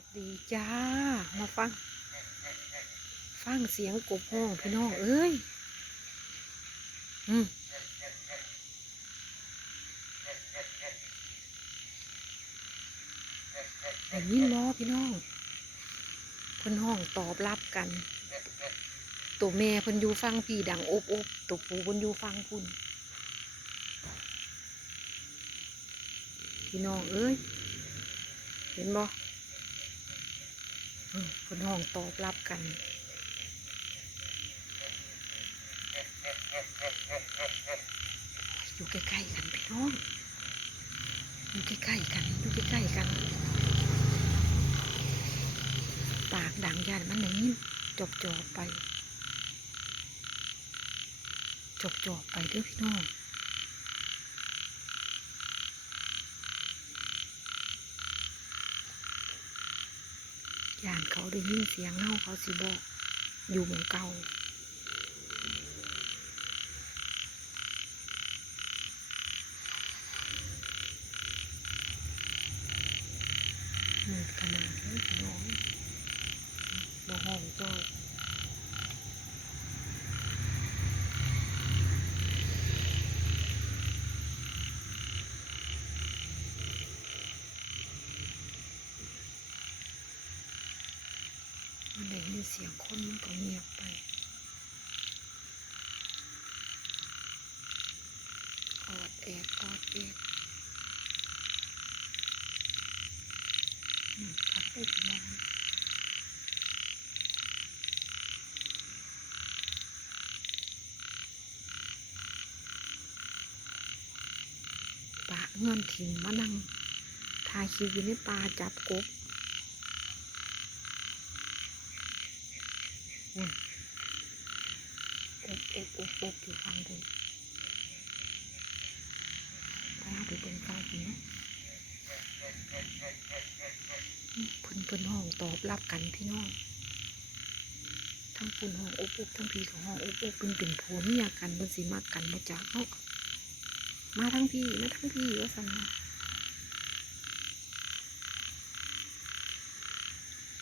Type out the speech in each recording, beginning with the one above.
วัสดีจ้า มาฟัง ฟังเสียงกบห้องพี่น้องเอ้ย อืมได้ยินล้อพี่น้องเพิ่นห้องตอบรับกัน ตัวแม่เพิ่นอยู่ฟังพี่ดังอบอบตัวปูเพิ่นอยู่ฟังพุ่นพี่น้องเอ้ย เห็นบ่ เออเพิ่นห้องตอบรับกันอยู่ใกล้ๆกันพี่น้องอยู่ใกล้ๆกันอยู่ใกล้ๆกัน ปากดังยานมันหนึ่งจบจอบไป จบจอบไปเด้อพี่น้อง ย่านเขาได้ยินเสียงเน่าเขาสิบอกอยู่หมู่เก่ามืดขนาดนี้น้อยบ่ห้องจ้อย มันได้ยินเสียงคนมันก็เงียบไป ออดแอดออดแอดอืมพักได้พี่น้องปะเงื่อนถิ่มมานั่งทายคิวอยู่ในป่าจับกบ อืมอบอุบอบอบอยู่ฟังดูไปเอาไปเบิ่งฟ้าพี่นะพิ่นพิ่นห้องตอบรับกันพี่น้องทั้งปุ่นห้องอุบอุบทั้งพี่ของห้องอุบอุบเป็นเป็นผัวเมียกันเป็นสิมักกันมาจากเขามาทั้งพี่มาทั้งพี่ว่าสันว่า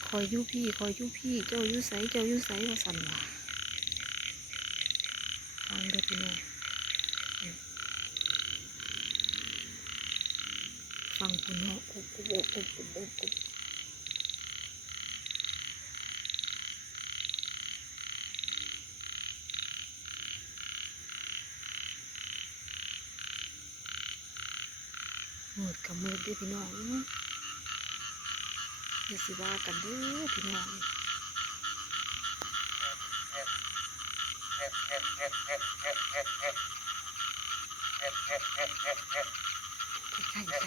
คอยยู่พี่คอยยู่พี่ เจ้ายู่ใสเจ้ายู่ใสว่าสันว่าฟังเด้อพี่น้องฟังคุณน้องอบอบอบอบอบอบอบมืดกับมืดด้อพี่น้อง อ้ยอย่าสิว่ากันเด้อพี่น้องใกล้ๆกัน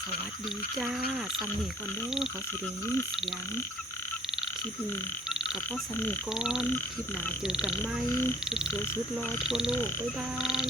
สวัสดีจ้าซัมนี่ก่อนเด้อเขาสิได้ยินเสียงคลิปนี้ กับพ่อซันนี่ก่อน คลิปหนาเจอกันไหมสุดสวยสุดรอทั่วโลก บ๊ายบาย